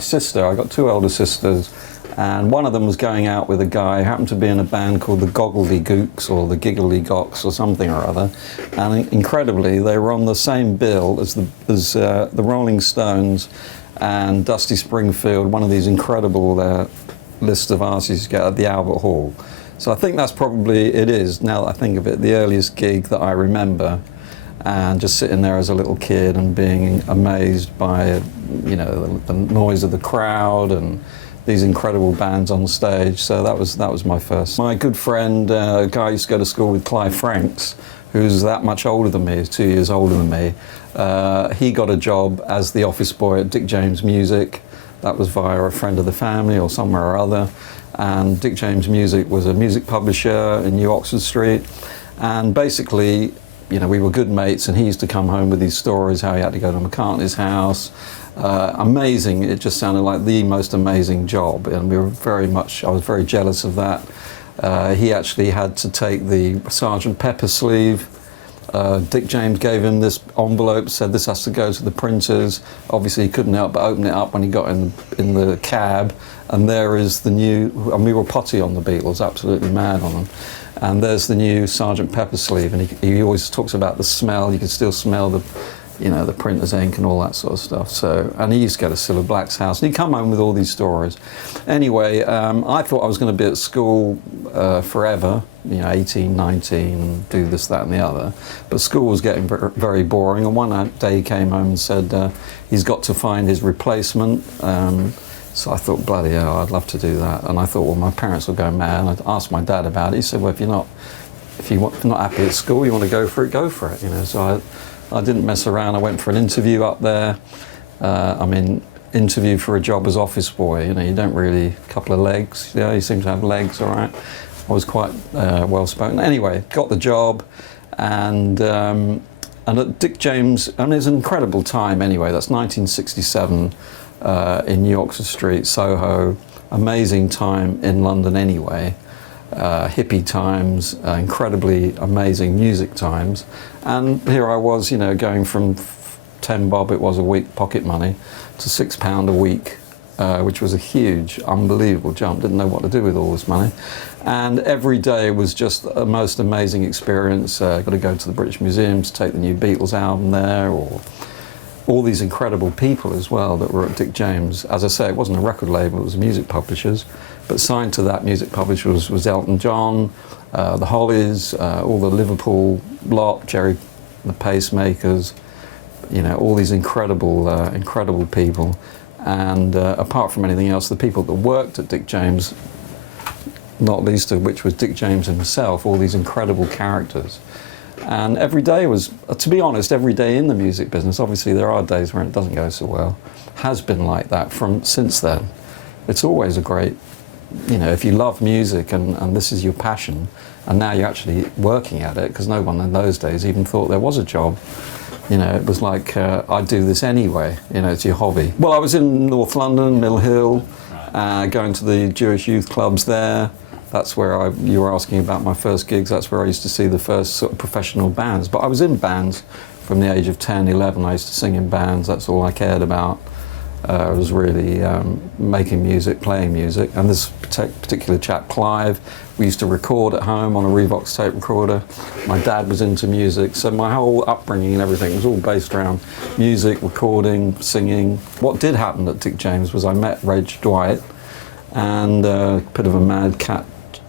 sister. I got two older sisters, and one of them was going out with a guy who happened to be in a band called the Goggledy Gooks or the Giggly Gocks or something or other. And incredibly, they were on the same bill as the Rolling Stones and Dusty Springfield, one of these incredible lists of artists you get at the Albert Hall. So I think that's probably, it is, now that I think of it, the earliest gig that I remember. And just sitting there as a little kid and being amazed by, you know, the noise of the crowd and these incredible bands on stage. So that was my first. My good friend, a guy I used to go to school with, Clive Franks, who's that much older than me, he's 2 years older than me. He got a job as the office boy at Dick James Music. That was via a friend of the family or somewhere or other. And Dick James Music was a music publisher in New Oxford Street. And basically, you know, we were good mates, and he used to come home with these stories, how he had to go to McCartney's house. Amazing, it just sounded like the most amazing job, and we were I was very jealous of that. He actually had to take the Sgt. Pepper sleeve. Dick James gave him this envelope, said this has to go to the printers. Obviously he couldn't help but open it up when he got in the cab, and there is the new, and we were potty on the Beatles, absolutely mad on them. And there's the new Sgt. Pepper sleeve, and he always talks about the smell. You can still smell the, you know, the printer's ink and all that sort of stuff. So, and he used to go to Cilla Black's house, and he'd come home with all these stories. Anyway, I thought I was going to be at school forever, you know, 18, 19, do this, that, and the other. But school was getting very boring, and one day he came home and said he's got to find his replacement. So I thought, bloody hell, I'd love to do that. And I thought, well, my parents will go mad. And I asked my dad about it. He said, well, if you're not happy at school, you want to go for it, go for it. You know, so I didn't mess around. I went for an interview up there. Interview for a job as office boy. You know, you don't really, a couple of legs. Yeah, you seem to have legs, all right. I was quite well spoken. Anyway, got the job, and at Dick James, and it was an incredible time. Anyway, that's 1967. In New Oxford Street, Soho, amazing time in London anyway, hippie times, incredibly amazing music times, and here I was, you know, going from 10 bob it was a week pocket money to £6 a week, which was a huge, unbelievable jump. Didn't know what to do with all this money, and every day was just a most amazing experience. Got to go to the British Museum to take the new Beatles album there, or all these incredible people as well that were at Dick James. As I say, it wasn't a record label, it was music publishers, but signed to that music publisher was Elton John, the Hollies, all the Liverpool lot, Jerry, the Pacemakers, you know, all these incredible people. And apart from anything else, the people that worked at Dick James, not least of which was Dick James himself, all these incredible characters. And every day was, to be honest, every day in the music business, obviously there are days when it doesn't go so well, has been like that since then. It's always a great, you know, if you love music and this is your passion, and now you're actually working at it, because no one in those days even thought there was a job. You know, it was like, I do this anyway, you know, it's your hobby. Well, I was in North London, Mill Hill, going to the Jewish youth clubs there. That's where you were asking about my first gigs, that's where I used to see the first sort of professional bands. But I was in bands from the age of 10, 11, I used to sing in bands, that's all I cared about. I was really making music, playing music. And this particular chap, Clive, we used to record at home on a Revox tape recorder. My dad was into music, so my whole upbringing and everything was all based around music, recording, singing. What did happen at Dick James was I met Reg Dwight, and a bit of a mad cat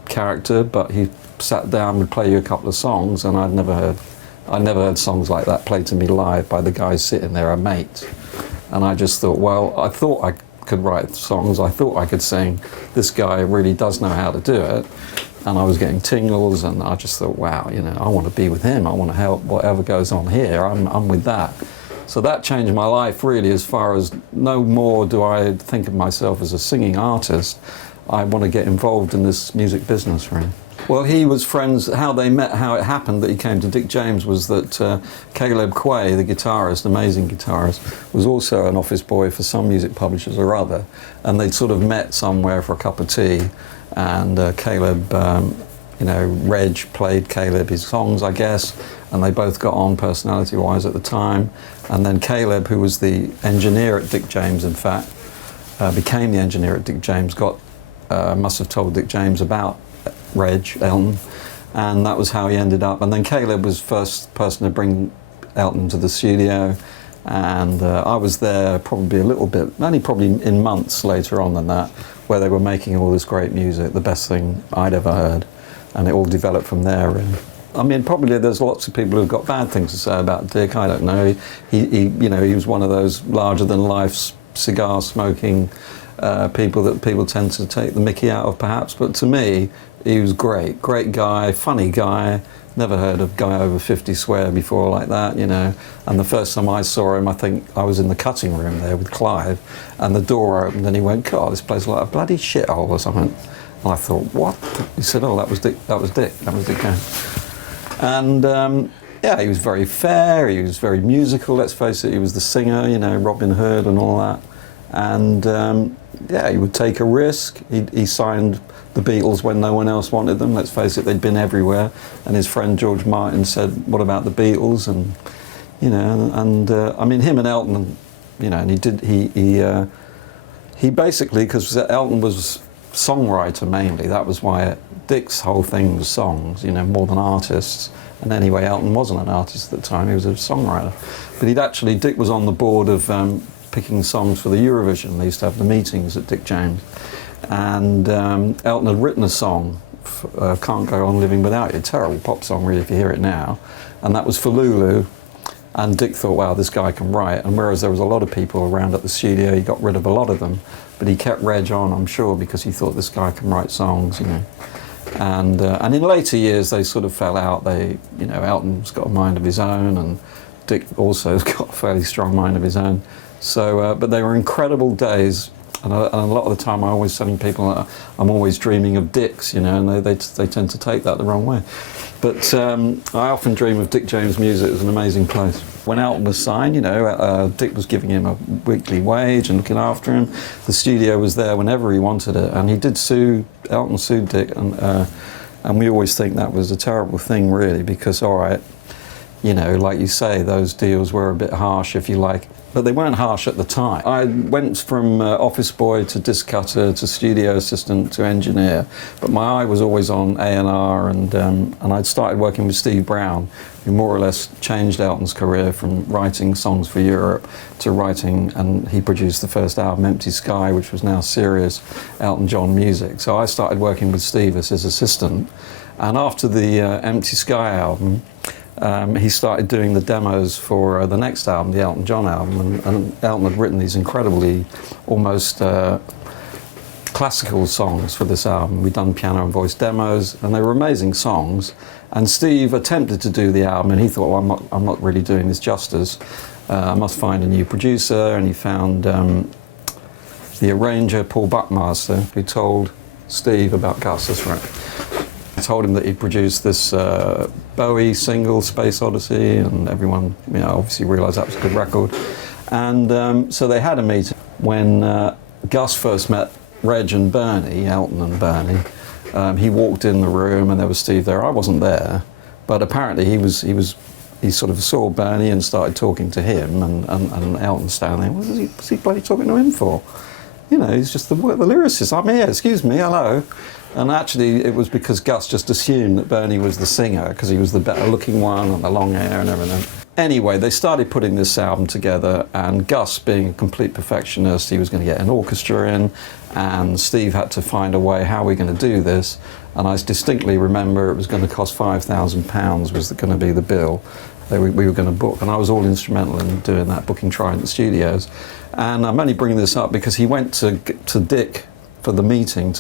character, but he sat down, would play you a couple of songs, and I'd never heard songs like that played to me live by the guys sitting there, a mate. And I just thought, well, I thought I could write songs, I thought I could sing. This guy really does know how to do it. And I was getting tingles, and I just thought, wow, you know, I want to be with him, I want to help whatever goes on here, I'm with that. So that changed my life really, as far as no more do I think of myself as a singing artist. I want to get involved in this music business, really. Well, he was friends, how they met, how it happened that he came to Dick James was that Caleb Quay, the guitarist, amazing guitarist, was also an office boy for some music publishers or other, and they'd sort of met somewhere for a cup of tea, and Caleb, you know, Reg played Caleb his songs, I guess, and they both got on personality-wise at the time. And then Caleb, who was the engineer at Dick James, in fact, became the engineer at Dick James, must have told Dick James about Elton, and that was how he ended up. And then Caleb was first person to bring Elton to the studio, and I was there probably a little bit, only probably in months later on than that, where they were making all this great music, the best thing I'd ever heard, and it all developed from there, really. I mean, probably there's lots of people who've got bad things to say about Dick. I don't know. He was one of those larger-than-life cigar-smoking people that people tend to take the mickey out of, perhaps. But to me, he was great guy, funny guy. Never heard a guy over 50 swear before like that, you know. And the first time I saw him, I think I was in the cutting room there with Clive, and the door opened, and he went, "God, this place is like a bloody shithole or something." And I thought, "What?" He said, "Oh, that was Dick James." And yeah, he was very fair, he was very musical, let's face it, he was the singer, you know, Robin Hood and all that. And yeah, he would take a risk. He signed the Beatles when no one else wanted them, let's face it, they'd been everywhere. And his friend George Martin said, "What about the Beatles?" And, you know, I mean, him and Elton, you know, and he basically, because Elton was songwriter mainly, that was why Dick's whole thing was songs, you know, more than artists. And anyway, Elton wasn't an artist at the time, he was a songwriter. But Dick was on the board of picking songs for the Eurovision. They used to have the meetings at Dick James. And Elton had written a song, Can't Go On Living Without You, a terrible pop song really if you hear it now. And that was for Lulu. And Dick thought, wow, this guy can write. And whereas there was a lot of people around at the studio, he got rid of a lot of them. But he kept Reg on, I'm sure, because he thought this guy can write songs, you know. And in later years, they sort of fell out. You know, Elton's got a mind of his own, and Dick also has got a fairly strong mind of his own. So, but they were incredible days. And a lot of the time, I'm always telling people that I'm always dreaming of Dick's, you know, and they tend to take that the wrong way. But I often dream of Dick James music. It was an amazing place. When Elton was signed, you know, Dick was giving him a weekly wage and looking after him. The studio was there whenever he wanted it, and he did Elton sued Dick, and we always think that was a terrible thing, really, because, all right, you know, like you say, those deals were a bit harsh, if you like. But they weren't harsh at the time. I went from office boy to disc cutter to studio assistant to engineer, but my eye was always on A&R, and I'd started working with Steve Brown, who more or less changed Elton's career from writing songs for Europe to writing, and he produced the first album, Empty Sky, which was now serious Elton John music. So I started working with Steve as his assistant, and after the Empty Sky album, he started doing the demos for the next album, the Elton John album, and Elton had written these incredibly, almost classical songs for this album. We'd done piano and voice demos, and they were amazing songs. And Steve attempted to do the album, and he thought, well, I'm not really doing this justice. I must find a new producer, and he found the arranger, Paul Buckmaster, who told Steve about Gus, that's right. Told him that he'd produced this Bowie single, Space Odyssey, and everyone, you know, obviously realised that was a good record. And so they had a meeting. When Gus first met Reg and Bernie, Elton and Bernie, he walked in the room and there was Steve there. I wasn't there, but apparently he sort of saw Bernie and started talking to him, and Elton standing there. What's he bloody talking to him for? You know, he's just the lyricist. I'm here, excuse me, hello. And actually, it was because Gus just assumed that Bernie was the singer, because he was the better looking one and the long hair and everything. Anyway, they started putting this album together, and Gus, being a complete perfectionist, he was going to get an orchestra in, and Steve had to find a way, how are we going to do this? And I distinctly remember it was going to cost £5,000 was going to be the bill we were going to book, and I was all instrumental in doing that, booking Trident Studios. And I'm only bringing this up because he went to Dick for the meeting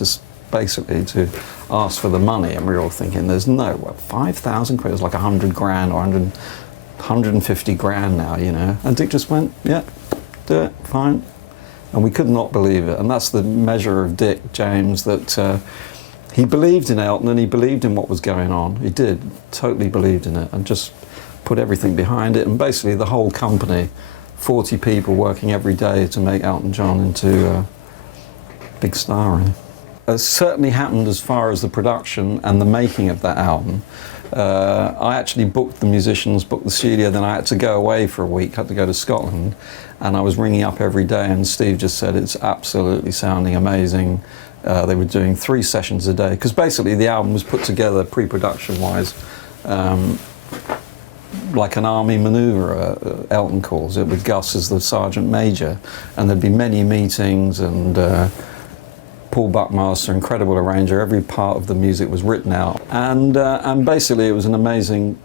basically to ask for the money, and we were all thinking, there's no, what, 5,000 quid? It was like 100 grand or 150 grand now, you know. And Dick just went, yeah, do it, fine. And we could not believe it. And that's the measure of Dick James, that he believed in Elton and he believed in what was going on. He did, totally believed in it, and just put everything behind it. And basically the whole company, 40 people working every day to make Elton John into a big star, really. certainly happened as far as the production and the making of that album. I actually booked the musicians, booked the studio, then I had to go away for a week, had to go to Scotland, and I was ringing up every day, and Steve just said it's absolutely sounding amazing. They were doing 3 sessions a day, because basically the album was put together pre-production wise like an army manoeuvre, Elton calls it, with Gus as the sergeant major, and there'd be many meetings, and Paul Buckmaster, incredible arranger, every part of the music was written out, and basically it was an amazing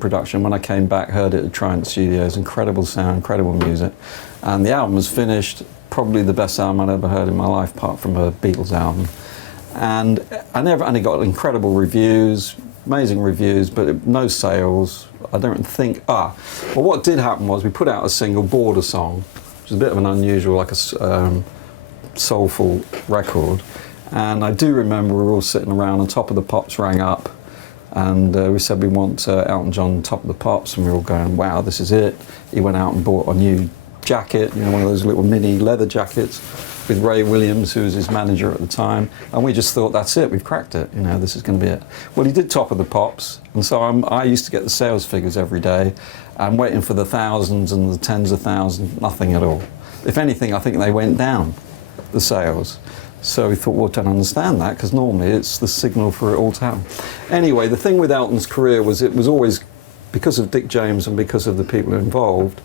production. When I came back, heard it at Triumph Studios, incredible sound, incredible music, and the album was finished, probably the best album I'd ever heard in my life, apart from a Beatles album. And it got incredible reviews, amazing reviews, but no sales. I don't think, well, what did happen was we put out a single, Border Song, which is a bit of an unusual, like a soulful record, and I do remember we were all sitting around, and Top of the Pops rang up, and we said we want Elton John, Top of the Pops, and we were all going, wow, this is it. He went out and bought a new jacket, you know, one of those little mini leather jackets, with Robbie Williams, who was his manager at the time, and we just thought, that's it, we've cracked it, you know, this is going to be it. Well, he did Top of the Pops, and so I used to get the sales figures every day. I'm waiting for the thousands and the tens of thousands, nothing at all. If anything, I think they went down, the sales. So we thought, well, I don't understand that, because normally it's the signal for it all to happen. Anyway, the thing with Elton's career was it was always, because of Dick James and because of the people involved,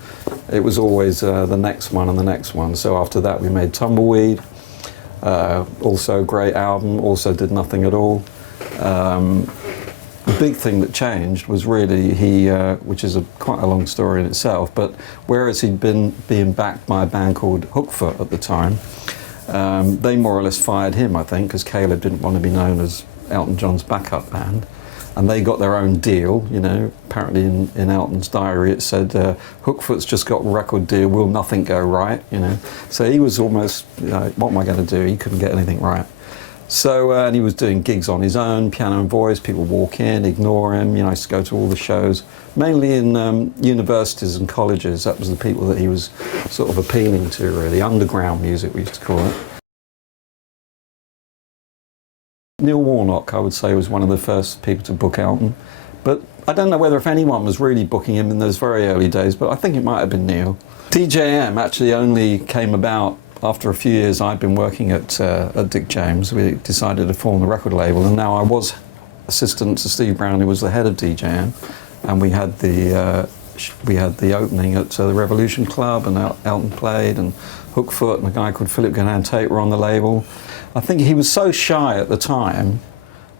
it was always the next one and the next one. So after that we made Tumbleweed, also a great album, also did nothing at all. The big thing that changed was really which is quite a long story in itself, but whereas he'd been being backed by a band called Hookfoot at the time, they more or less fired him, I think, because Caleb didn't want to be known as Elton John's backup band. And they got their own deal, you know. Apparently in Elton's diary it said, Hookfoot's just got a record deal, will nothing go right, you know. So he was almost, you know, what am I going to do? He couldn't get anything right. So, and he was doing gigs on his own, piano and voice, people walk in, ignore him, you know, he used to go to all the shows, mainly in universities and colleges. That was the people that he was sort of appealing to, really, underground music we used to call it. Neil Warnock, I would say, was one of the first people to book Elton, but I don't know whether if anyone was really booking him in those very early days, but I think it might have been Neil. DJM actually only came about after a few years I'd been working at Dick James. We decided to form the record label, and now I was assistant to Steve Brown, who was the head of DJM, and we had the opening at the Revolution Club, and Elton played, and Hookfoot and a guy called Philip Gahan Tate were on the label. I think he was so shy at the time,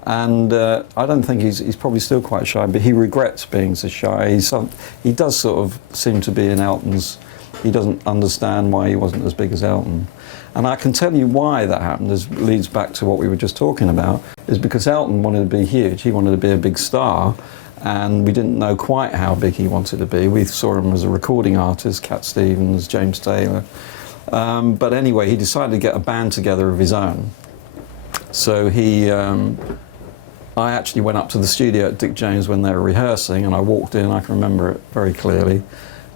and I don't think he's probably still quite shy, but he regrets being so shy. He does sort of seem to be in Elton's, he doesn't understand why he wasn't as big as Elton. And I can tell you why that happened, this leads back to what we were just talking about, is because Elton wanted to be huge, he wanted to be a big star, and we didn't know quite how big he wanted to be. We saw him as a recording artist, Cat Stevens, James Taylor. But anyway, he decided to get a band together of his own. So I actually went up to the studio at Dick James when they were rehearsing, and I walked in, I can remember it very clearly,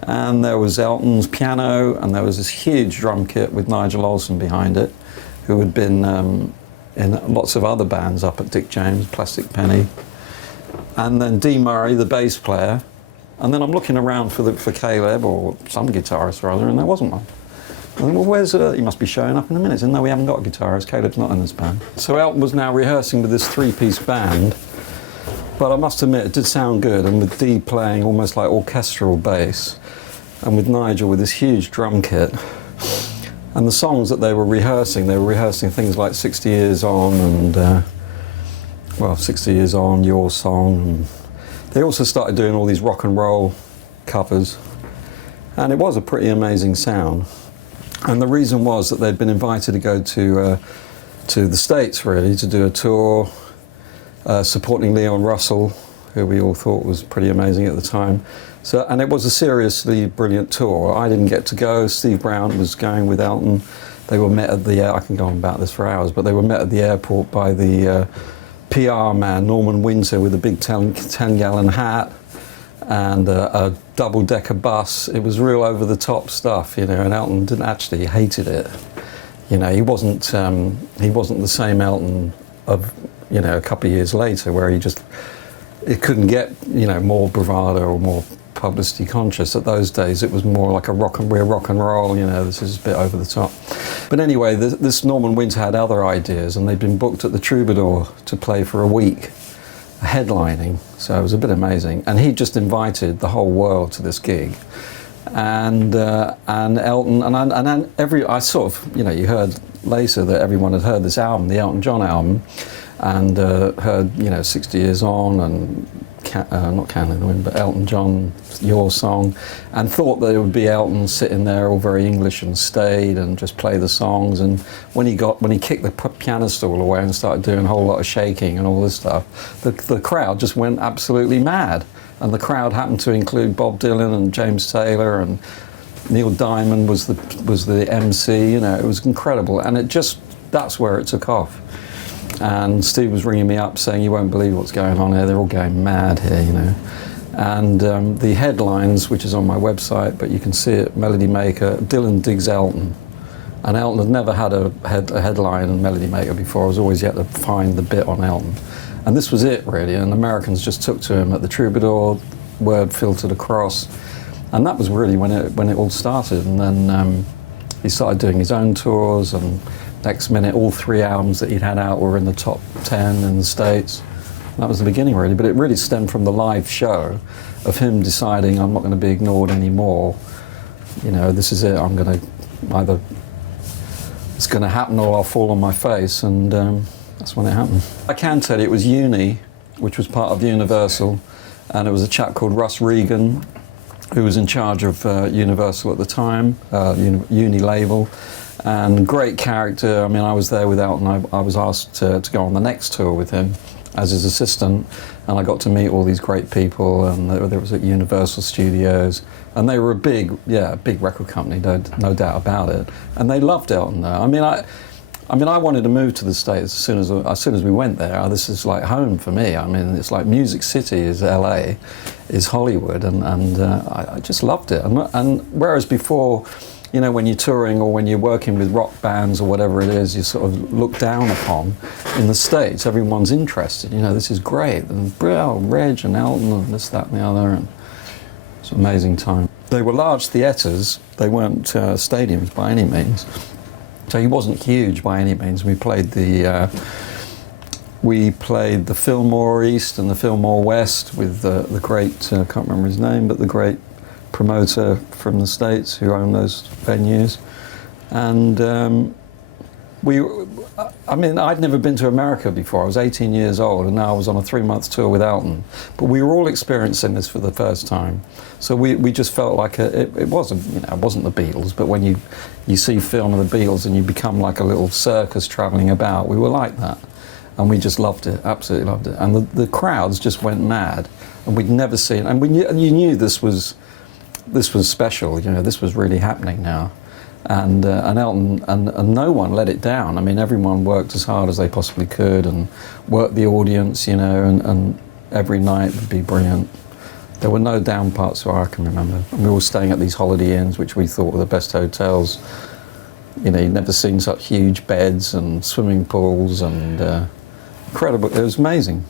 and there was Elton's piano, and there was this huge drum kit with Nigel Olsson behind it, who had been in lots of other bands up at Dick James, Plastic Penny, and then Dee Murray, the bass player, and then I'm looking around for Caleb, or some guitarist or other, and there wasn't one. And well, where's he must be showing up in a minute. And no, we haven't got a guitarist. Caleb's not in this band. So Elton was now rehearsing with this 3-piece band, but I must admit it did sound good, and with Dee playing almost like orchestral bass, and with Nigel with this huge drum kit. And the songs that they were rehearsing things like 60 Years On and, 60 Years On, Your Song. And they also started doing all these rock and roll covers, and it was a pretty amazing sound. And the reason was that they'd been invited to go to the States, really, to do a tour supporting Leon Russell, who we all thought was pretty amazing at the time. So, and it was a seriously brilliant tour. I didn't get to go. Steve Brown was going with Elton. They were met at the, I can go on about this for hours, but they were met at the airport by the PR man, Norman Winter, with a big 10-gallon hat and a double-decker bus. It was real over-the-top stuff, you know, and Elton didn't actually, he hated it. You know, he wasn't the same Elton of, you know, a couple of years later, where it couldn't get, you know, more bravado or more publicity conscious. At those days, it was more like we're rock and roll, you know, this is a bit over the top. But anyway, this Norman Winter had other ideas, and they'd been booked at the Troubadour to play for a week, headlining, so it was a bit amazing. And he just invited the whole world to this gig. And Elton, I sort of, you know, you heard later that everyone had heard this album, the Elton John album, and heard, you know, 60 Years On, and not Candle in the Wind, but Elton John, Your Song, and thought that it would be Elton sitting there all very English and staid and just play the songs. And when he kicked the piano stool away and started doing a whole lot of shaking and all this stuff, the crowd just went absolutely mad. And the crowd happened to include Bob Dylan and James Taylor, and Neil Diamond was the MC. You know, it was incredible, and that's where it took off. And Steve was ringing me up saying, "You won't believe what's going on here. They're all going mad here, you know." And the headlines, which is on my website, but you can see it, Melody Maker, Dylan digs Elton. And Elton had never had a headline in Melody Maker before. I was always yet to find the bit on Elton. And this was it, really, and Americans just took to him at the Troubadour, word filtered across. And that was really when it all started. And then he started doing his own tours, and next minute all 3 albums that he'd had out were in the top 10 in the States. That was the beginning, really, but it really stemmed from the live show of him deciding, I'm not going to be ignored anymore. You know, this is it, I'm going to either, it's going to happen or I'll fall on my face, and that's when it happened. I can tell you it was Uni, which was part of Universal, and it was a chap called Russ Regan, who was in charge of Universal at the time, Uni label, and great character. I mean, I was there with Elton. I was asked to go on the next tour with him as his assistant, and I got to meet all these great people, and there was at Universal Studios, and they were a big record company, no doubt about it, and they loved Elton there. I mean, I wanted to move to the States as soon as we went there. This is like home for me. I mean, it's like Music City is LA, is Hollywood, and I just loved it. And whereas before, you know, when you're touring or when you're working with rock bands or whatever it is, you sort of look down upon. In the States, everyone's interested. You know, this is great, and Reg and Elton and this, that, and the other. And it's an amazing time. They were large theatres. They weren't stadiums by any means. So he wasn't huge by any means. We played the Fillmore East and the Fillmore West with the great, I can't remember his name, but the great promoter from the States who owned those venues. And I mean, I'd never been to America before. I was 18 years old, and now I was on a 3-month tour with Elton. But we were all experiencing this for the first time. So we just felt like it wasn't, you know, it wasn't the Beatles, but when you see film of the Beatles and you become like a little circus travelling about, we were like that. And we just loved it, absolutely loved it. And the crowds just went mad, and we'd never seen, and you knew this was special, you know, this was really happening now. And Elton, and no one let it down. I mean, everyone worked as hard as they possibly could and worked the audience, you know, and every night would be brilliant. There were no down parts so I can remember. And we were staying at these Holiday Inns, which we thought were the best hotels. You know, you'd never seen such huge beds and swimming pools and incredible. It was amazing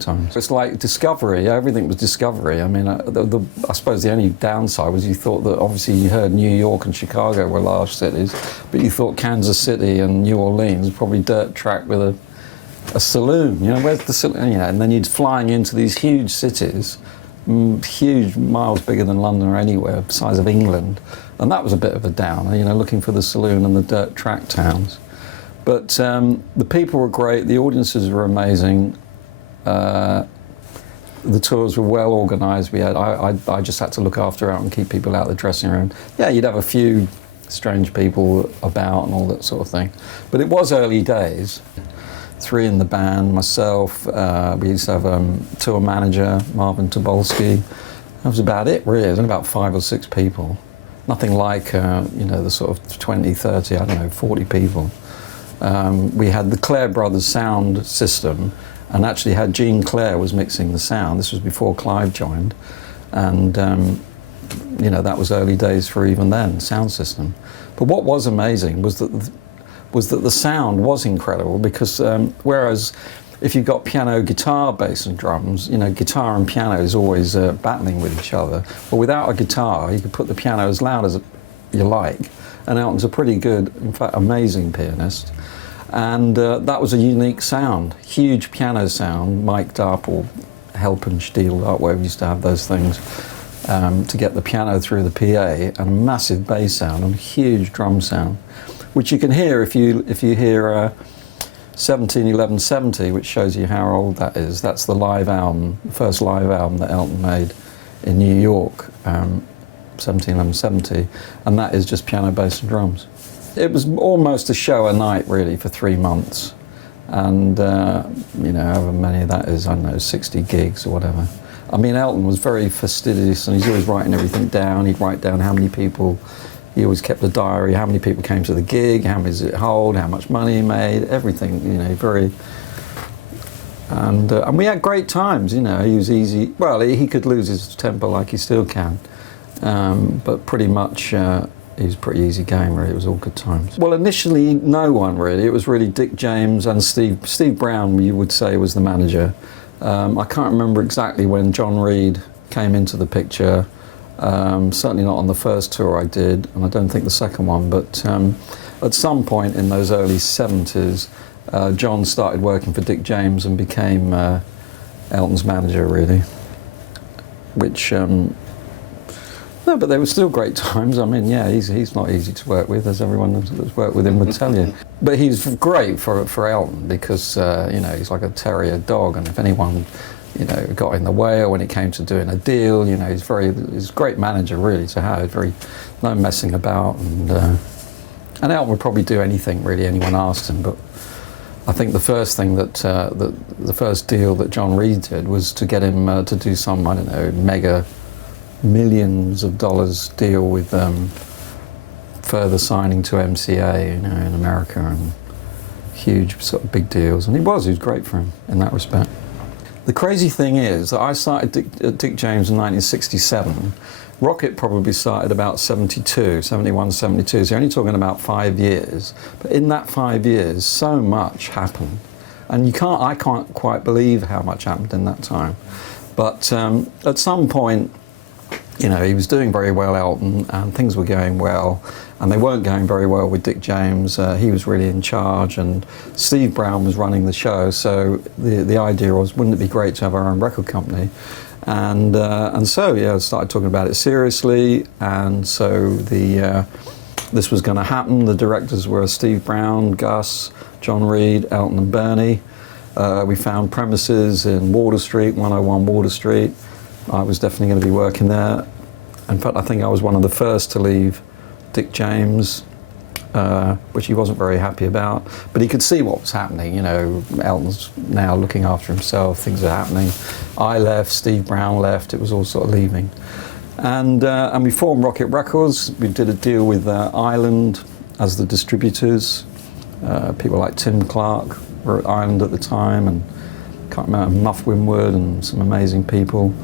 time. It's like discovery. Everything was discovery. I mean, I suppose the only downside was you thought that obviously you heard New York and Chicago were large cities, but you thought Kansas City and New Orleans probably dirt track with a saloon. You know, where's the saloon? You know, and then you'd flying into these huge cities, huge, miles bigger than London or anywhere, the size of England, and that was a bit of a downer. You know, looking for the saloon and the dirt track towns. But the people were great, the audiences were amazing, the tours were well organised. I just had to look after out and keep people out of the dressing room. Yeah, you'd have a few strange people about and all that sort of thing. But it was early days. 3 in the band, myself, we used to have a tour manager, Marvin Tobolsky. That was about it, really. It was only about 5 or 6 people. Nothing like, you know, the sort of 20, 30, I don't know, 40 people. We had the Clare Brothers sound system, and actually had Gene Clare was mixing the sound. This was before Clive joined, and you know, that was early days for even then sound system. But what was amazing was that was that the sound was incredible, because whereas if you've got piano, guitar, bass and drums, you know, guitar and piano is always battling with each other. But without a guitar, you could put the piano as loud as you like, and Elton's a pretty good, in fact, amazing pianist. And that was a unique sound, huge piano sound, mic'd up or Helpenstiel up, where we used to have those things, to get the piano through the PA, and a massive bass sound and a huge drum sound, which you can hear if you hear 171170, which shows you how old that is. That's the live album, the first live album that Elton made in New York, 171170, and that is just piano, bass and drums. It was almost a show a night, really, for 3 months. And, you know, however many that is, I don't know, 60 gigs or whatever. I mean, Elton was very fastidious, and he's always writing everything down. He'd write down how many people, he always kept a diary, how many people came to the gig, how many does it hold, how much money he made, everything, you know, very... And we had great times, you know. He was easy, well, he could lose his temper like he still can, but pretty much he was pretty easy going, really. It was all good times. Well, initially, no one really. It was really Dick James and Steve Brown, you would say, was the manager. I can't remember exactly when John Reid came into the picture. Certainly not on the first tour I did, and I don't think the second one, but at some point in those early 70s, John started working for Dick James and became Elton's manager, really. Which, no, but they were still great times. I mean, yeah, he's not easy to work with, as everyone that's worked with him would tell you. But he's great for Elton, because, you know, he's like a terrier dog, and if anyone, you know, got in the way, or when it came to doing a deal, you know, he's a great manager, really, to have. No messing about, and Elton would probably do anything, really, anyone asked him. But I think the first thing the first deal that John Reid did was to get him to do some, I don't know, mega millions of dollars deal with further signing to MCA, you know, in America, and huge sort of big deals. And he was great for him in that respect. The crazy thing is that I started Dick James in 1967. Rocket probably started about 72, 71, 72, so you're only talking about 5 years. But in that 5 years, so much happened. And I can't quite believe how much happened in that time. But at some point, you know, he was doing very well, Elton, and things were going well, and they weren't going very well with Dick James. He was really in charge, and Steve Brown was running the show, so the idea was, wouldn't it be great to have our own record company? And so, yeah, I started talking about it seriously, and so this was going to happen. The directors were Steve Brown, Gus, John Reid, Elton and Bernie. We found premises in Water Street, 101 Water Street. I was definitely going to be working there. In fact, I think I was one of the first to leave Dick James, which he wasn't very happy about. But he could see what was happening. You know, Elton's now looking after himself, things are happening. I left, Steve Brown left, it was all sort of leaving. And we formed Rocket Records. We did a deal with Island as the distributors. People like Tim Clark were at Island at the time, and can't remember, Muff Winwood and some amazing people.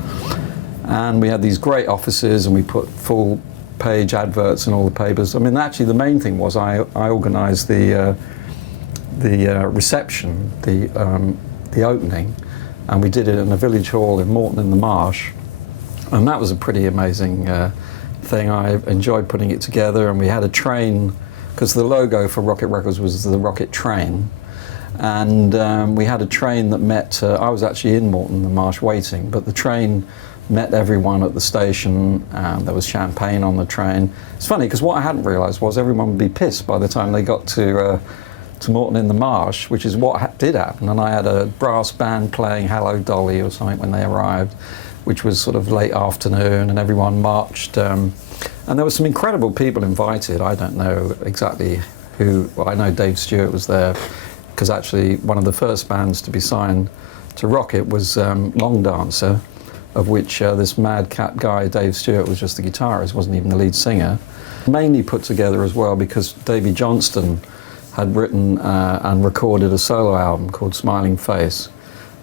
And we had these great offices, and we put full page adverts in all the papers. I mean, actually the main thing was I organised the reception, the opening, and we did it in a village hall in Moreton in the Marsh. And that was a pretty amazing thing. I enjoyed putting it together, and we had a train, because the logo for Rocket Records was the rocket train. And we had a train that met, I was actually in Moreton in the Marsh waiting, but the train met everyone at the station, and there was champagne on the train. It's funny, because what I hadn't realised was everyone would be pissed by the time they got to Moreton in the Marsh, which is what did happen. And I had a brass band playing Hello Dolly or something when they arrived, which was sort of late afternoon, and everyone marched. And there were some incredible people invited. I don't know exactly who, well, I know Dave Stewart was there, because actually one of the first bands to be signed to Rocket was Long Dancer, of which this madcap guy, Dave Stewart, was just the guitarist, wasn't even the lead singer. Mainly put together as well because Davy Johnston had written and recorded a solo album called Smiling Face,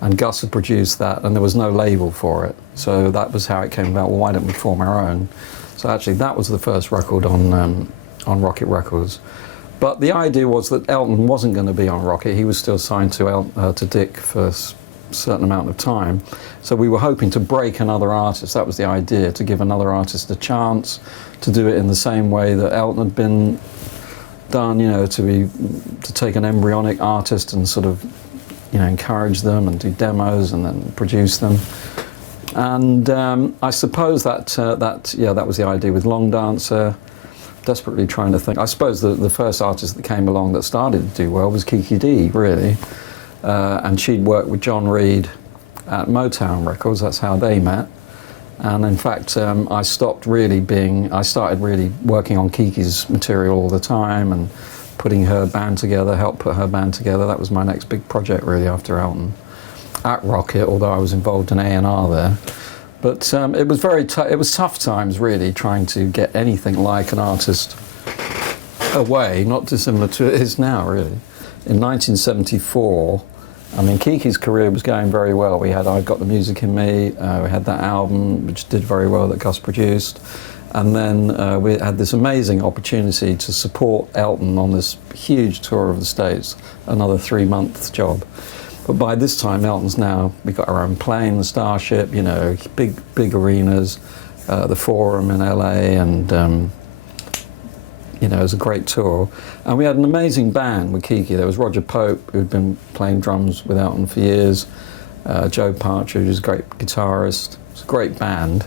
and Gus had produced that, and there was no label for it. So that was how it came about. Well, why don't we form our own? So actually that was the first record on Rocket Records. But the idea was that Elton wasn't going to be on Rocket. He was still signed to Dick for a certain amount of time. So we were hoping to break another artist. That was the idea, to give another artist a chance to do it in the same way that Elton had been done, you know, to take an embryonic artist and sort of, you know, encourage them and do demos and then produce them. And I suppose that was the idea with Long Dancer. Desperately trying to think. I suppose the first artist that came along that started to do well was Kiki Dee, really. And she'd worked with John Reid at Motown Records. That's how they met. And in fact, I started really working on Kiki's material all the time and putting her band together, helped put her band together. That was my next big project, really, after Elton. At Rocket, although I was involved in A&R there. But it was it was tough times, really, trying to get anything like an artist away, not dissimilar to it is now, really. In 1974, I mean, Kiki's career was going very well. We had I've Got the Music in Me, we had that album, which did very well, that Gus produced. And then we had this amazing opportunity to support Elton on this huge tour of the States, another 3-month job. But by this time, Elton's we've got our own plane, the Starship, you know, big arenas, the Forum in LA, and, you know, it was a great tour. And we had an amazing band with Kiki. There was Roger Pope, who'd been playing drums with Elton for years, Joe Partridge, who's a great guitarist. It was a great band.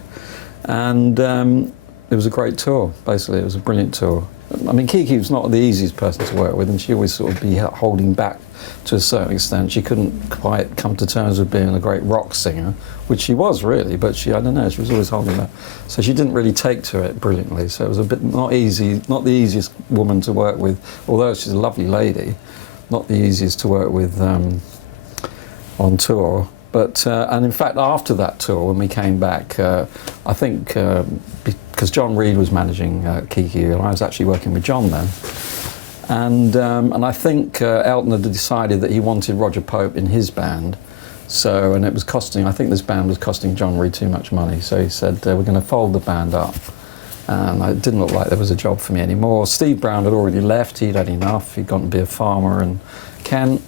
And it was a great tour, basically. It was a brilliant tour. I mean, Kiki was not the easiest person to work with, and she always sort of be holding back to a certain extent. She couldn't quite come to terms with being a great rock singer, which she was really, but I don't know, she was always holding back. So she didn't really take to it brilliantly, so it was a bit not the easiest woman to work with, although she's a lovely lady, not the easiest to work with on tour. But, and in fact, after that tour, when we came back, I think, because John Reid was managing Kiki, and I was actually working with John then, and I think Elton had decided that he wanted Roger Pope in his band, so, and it was costing, I think this band was costing John Reid too much money, so he said, we're going to fold the band up. And it didn't look like there was a job for me anymore. Steve Brown had already left, he'd had enough, he'd gone to be a farmer in Kent,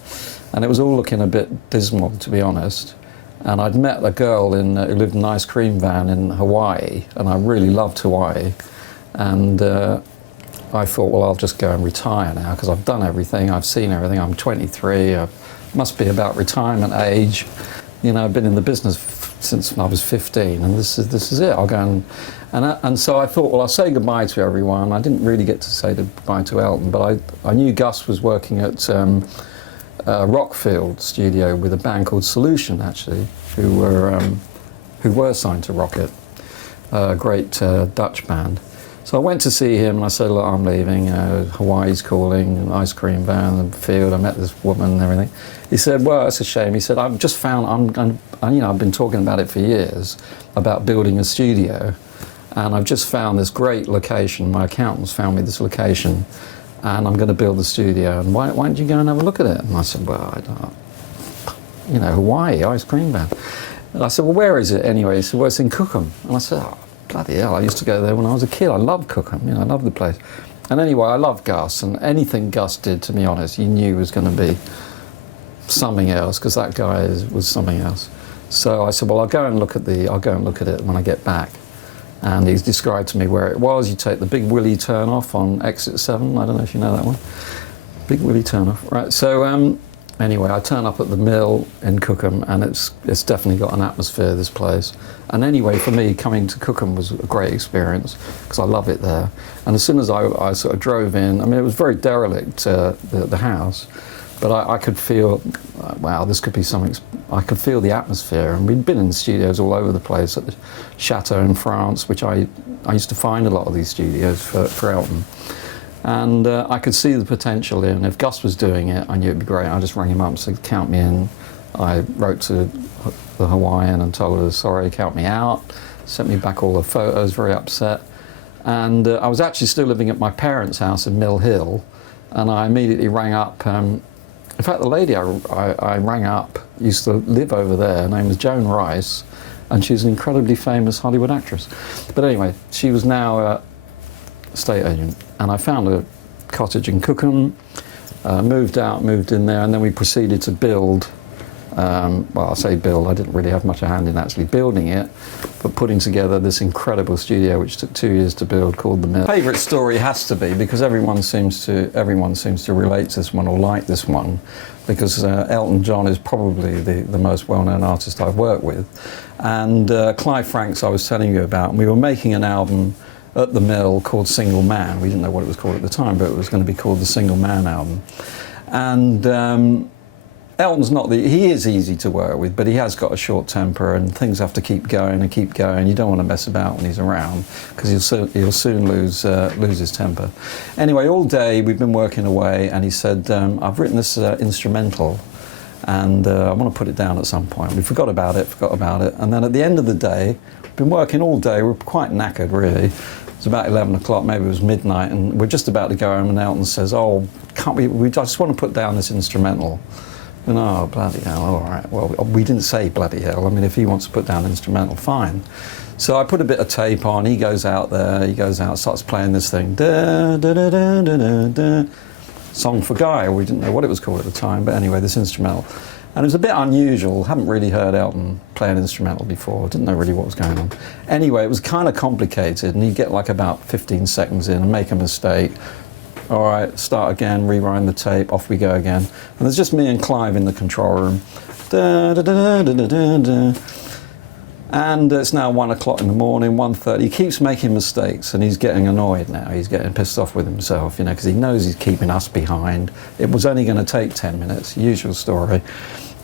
and it was all looking a bit dismal, to be honest. And I'd met a girl who lived in an ice cream van in Hawaii, and I really loved Hawaii. And I thought, well, I'll just go and retire now, because I've done everything, I've seen everything, I'm 23, I must be about retirement age. You know, I've been in the business since I was 15, and this is it, I'll go and so I thought, well, I'll say goodbye to everyone. I didn't really get to say goodbye to Elton, but I knew Gus was working at Rockfield studio with a band called Solution, actually, who were signed to Rocket, a great Dutch band. So I went to see him and I said, look, I'm leaving, Hawaii's calling, an ice cream van in the field, I met this woman and everything. He said, well, it's a shame. He said, I've just found, you know, I've been talking about it for years, about building a studio, and I've just found this great location. My accountants found me this location, and I'm going to build the studio, and why don't you go and have a look at it? And I said, well, I don't, you know, Hawaii, ice cream van. And I said, well, where is it anyway? He said, well, it's in Cookham. And I said, oh, bloody hell, I used to go there when I was a kid. I loved Cookham, you know, I loved the place. And anyway, I loved Gus, and anything Gus did, to be honest, you knew was going to be something else, because that guy was something else. So I said, well, I'll go and look at it when I get back. And he's described to me where it was. You take the Big Willie turn-off on exit 7. I don't know if you know that one. Big Willie turn-off. Right, so anyway, I turn up at the mill in Cookham, and it's definitely got an atmosphere, this place. And anyway, for me, coming to Cookham was a great experience, because I love it there. And as soon as I sort of drove in, I mean, it was very derelict, the house, but I could feel, wow, this could be something. I could feel the atmosphere, and we'd been in studios all over the place, at the Chateau in France, which I used to find a lot of these studios for Elton. And I could see the potential in, if Gus was doing it, I knew it'd be great. I just rang him up and said, count me in. I wrote to the Hawaiian and told her, sorry, count me out. Sent me back all the photos, very upset. And I was actually still living at my parents' house in Mill Hill, and I immediately rang up. In fact, the lady I rang up used to live over there. Her name was Joan Rice, and she was an incredibly famous Hollywood actress. But anyway, she was now a estate agent, and I found cottage in Cookham, moved in there, and then we proceeded to build. Well, I say build, I didn't really have much of a hand in actually building it, but putting together this incredible studio which took 2 years to build, called The Mill. Favourite story has to be, because everyone seems to relate to this one or like this one, because Elton John is probably the most well-known artist I've worked with. And Clive Franks I was telling you about, and we were making an album at The Mill called Single Man. We didn't know what it was called at the time, but it was going to be called the Single Man album. And Elton's he is easy to work with, but he has got a short temper, and things have to keep going and keep going. You don't want to mess about when he's around, because he'll soon lose his temper. Anyway, all day we've been working away, and he said, I've written this instrumental, and I want to put it down at some point. We forgot about it, and then at the end of the day, we've been working all day, we're quite knackered really. It was about 11 o'clock, maybe it was midnight, and we're just about to go home, and Elton says, oh, can't we just want to put down this instrumental. And oh, bloody hell, all right. Well, we didn't say bloody hell. I mean, if he wants to put down an instrumental, fine. So I put a bit of tape on, he goes out, starts playing this thing. Da, da, da, da, da, da. Song for Guy, we didn't know what it was called at the time, but anyway, this instrumental. And it was a bit unusual, hadn't really heard Elton play an instrumental before, didn't know really what was going on. Anyway, it was kind of complicated, and he'd get like about 15 seconds in and make a mistake. All right, start again, rewind the tape, off we go again. And there's just me and Clive in the control room. Da, da, da, da, da, da, da. And it's now 1 o'clock in the morning, 1:30. He keeps making mistakes, and he's getting annoyed now. He's getting pissed off with himself, you know, because he knows he's keeping us behind. It was only going to take 10 minutes, usual story.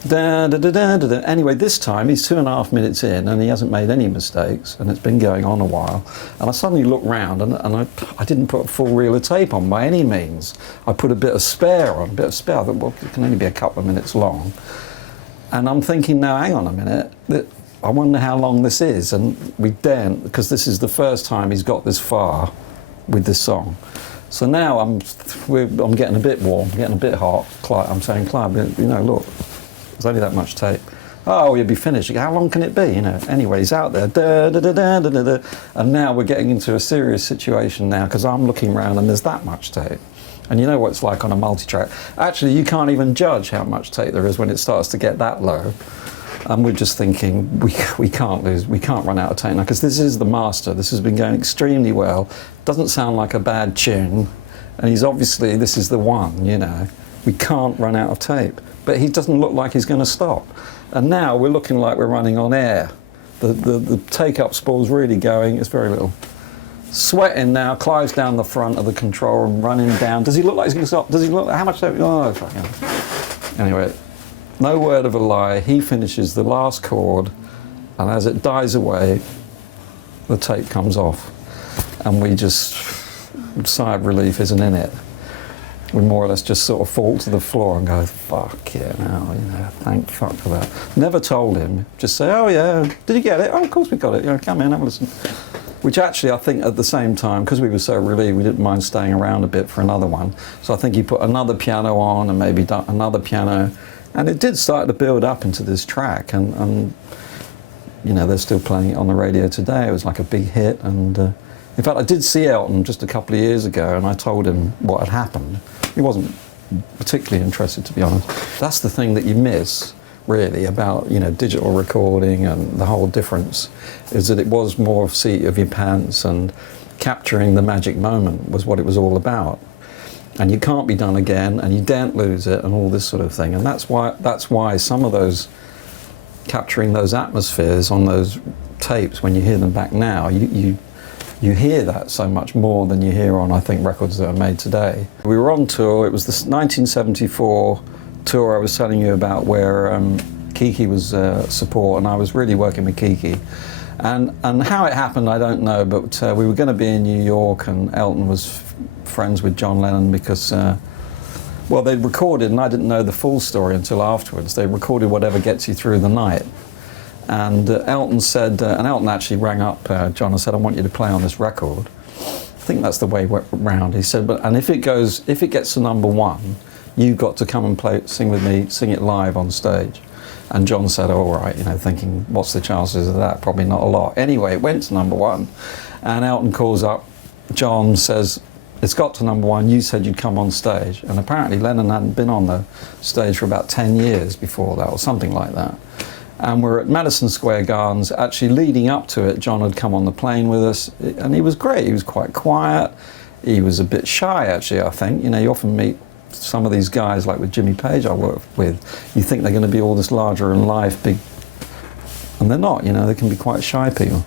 Da, da, da, da, da, da. Anyway, this time he's 2.5 minutes in, and he hasn't made any mistakes, and it's been going on a while. And I suddenly look round, and I didn't put a full reel of tape on by any means. I put a bit of spare on, I thought, well, it can only be a couple of minutes long. And I'm thinking, now, hang on a minute, I wonder how long this is. And we daren't, because this is the first time he's got this far with this song. So now I'm getting a bit warm, getting a bit hot. I'm saying, Clive, you know, look, there's only that much tape. Oh, you'll be finished. How long can it be? You know. Anyway, he's out there. Da, da, da, da, da, da, da. And now we're getting into a serious situation now, because I'm looking around and there's that much tape. And you know what it's like on a multi-track. Actually, you can't even judge how much tape there is when it starts to get that low. And we're just thinking, we can't run out of tape now, because this is the master. This has been going extremely well. Doesn't sound like a bad tune. And this is the one, you know. We can't run out of tape. But he doesn't look like he's going to stop. And now we're looking like we're running on air. The take-up spool's really going. It's very little. Sweating now. Clive's down the front of the control room, running down. Does he look like he's going to stop? Does he look like, how much tape? Oh, fucking. Anyway, no word of a lie. He finishes the last chord, and as it dies away, the tape comes off. And we just, sigh of relief isn't in it. We more or less just sort of fall to the floor and go, fuck yeah, now, you know, thank fuck for that. Never told him, just say, oh yeah, did you get it? Oh, of course we got it, you know, come in, have a listen. Which actually, I think at the same time, because we were so relieved, we didn't mind staying around a bit for another one. So I think he put another piano on, and maybe another piano, and it did start to build up into this track, and you know, they're still playing it on the radio today. It was like a big hit, and in fact, I did see Elton just a couple of years ago, and I told him what had happened. He wasn't particularly interested, to be honest. That's the thing that you miss, really, about, you know, digital recording, and the whole difference is that it was more of seat of your pants, and capturing the magic moment was what it was all about. And you can't be done again, and you daren't lose it, and all this sort of thing. And that's why some of those, capturing those atmospheres on those tapes, when you hear them back now, you hear that so much more than you hear on, I think, records that are made today. We were on tour. It was the 1974 tour I was telling you about, where Kiki was support, and I was really working with Kiki. And how it happened, I don't know, but we were going to be in New York, and Elton was friends with John Lennon because, well, they'd recorded, and I didn't know the full story until afterwards. They recorded Whatever Gets You Through the Night. And Elton said, and Elton actually rang up John and said, I want you to play on this record. I think that's the way it went round. He said, and if it gets to #1, you've got to come and sing with me, sing it live on stage. And John said, all right, you know, thinking, what's the chances of that? Probably not a lot. Anyway, it went to #1, and Elton calls up John, says, it's got to number one, you said you'd come on stage. And apparently Lennon hadn't been on the stage for about 10 years before that, or something like that. And we're at Madison Square Gardens. Actually, leading up to it, John had come on the plane with us, and he was great. He was quite quiet. He was a bit shy, actually, I think. You know, you often meet some of these guys, like with Jimmy Page I work with, you think they're going to be all this larger in life, big, and they're not, you know, they can be quite shy people.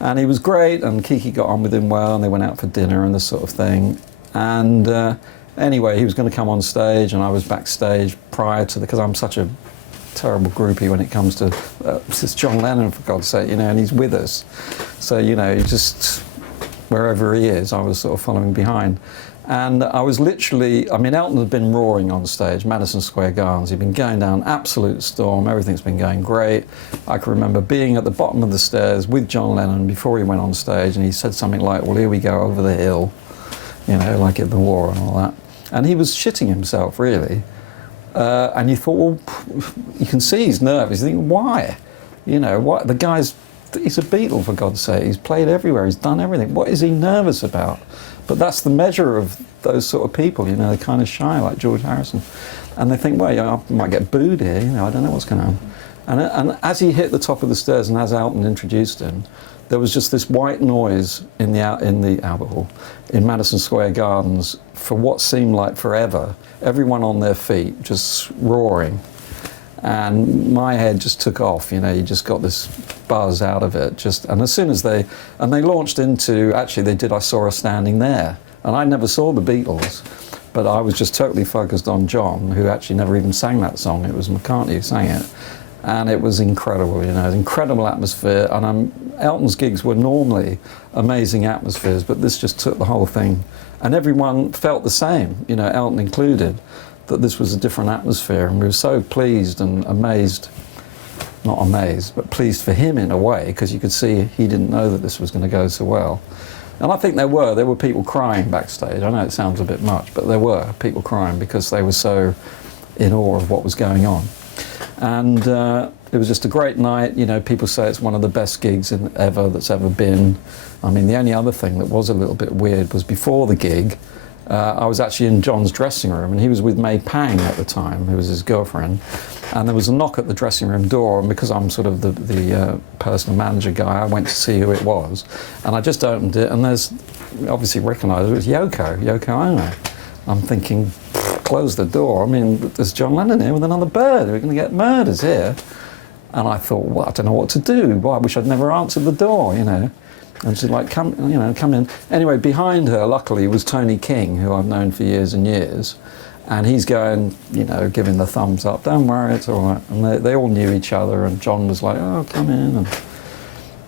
And he was great, and Kiki got on with him well, and they went out for dinner and this sort of thing. And anyway, he was going to come on stage, and I was backstage prior to because I'm such a terrible groupie when it comes to it's John Lennon, for God's sake, you know, and he's with us. So, you know, just wherever he is, I was sort of following behind. And I was literally, I mean, Elton had been roaring on stage, Madison Square Gardens. He'd been going down absolute storm, everything's been going great. I can remember being at the bottom of the stairs with John Lennon before he went on stage, and he said something like, well, here we go over the hill, you know, like at the war and all that. And he was shitting himself, really. And you thought, well, you can see he's nervous. You think, why? You know, what? The guy's, he's a Beatle, for God's sake. He's played everywhere, he's done everything. What is he nervous about? But that's the measure of those sort of people, you know, they're kind of shy, like George Harrison. And they think, well, you know, I might get booed here, you know, I don't know what's going on. And as he hit the top of the stairs and as Elton introduced him, there was just this white noise in the Albert Hall, in Madison Square Gardens, for what seemed like forever. Everyone on their feet, just roaring. And my head just took off, you know, you just got this buzz out of it. And as soon as they launched into, actually they did I Saw Her Standing There. And I never saw the Beatles, but I was just totally focused on John, who actually never even sang that song. It was McCartney who sang it. And it was incredible, you know, incredible atmosphere. And Elton's gigs were normally amazing atmospheres, but this just took the whole thing. And everyone felt the same, you know, Elton included, that this was a different atmosphere. And we were so pleased and amazed, not amazed, but pleased for him in a way, because you could see he didn't know that this was going to go so well. And I think there were people crying backstage. I know it sounds a bit much, but there were people crying because they were so in awe of what was going on. And it was just a great night. You know, people say it's one of the best gigs that's ever been. I mean, the only other thing that was a little bit weird was before the gig, I was actually in John's dressing room, and he was with May Pang at the time, who was his girlfriend. And there was a knock at the dressing room door, and because I'm sort of the personal manager guy, I went to see who it was. And I just opened it, and there's, obviously recognised it was Yoko Ono. I'm thinking, close the door. I mean, there's John Lennon here with another bird. We're going to get murders here. And I thought, well, I don't know what to do. Well, I wish I'd never answered the door, you know. And she's like, come in. Anyway, behind her, luckily, was Tony King, who I've known for years and years. And he's going, you know, giving the thumbs up. Don't worry, it's all right. And they all knew each other. And John was like, oh, come in.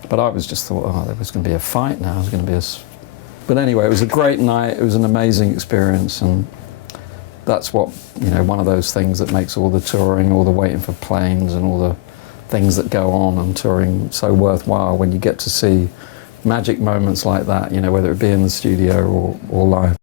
But I was just thought, oh, there was going to be a fight now. It was going to be a... But anyway, it was a great night. It was an amazing experience. And that's what, you know, one of those things that makes all the touring, all the waiting for planes and all the things that go on and touring so worthwhile, when you get to see magic moments like that, you know, whether it be in the studio or live.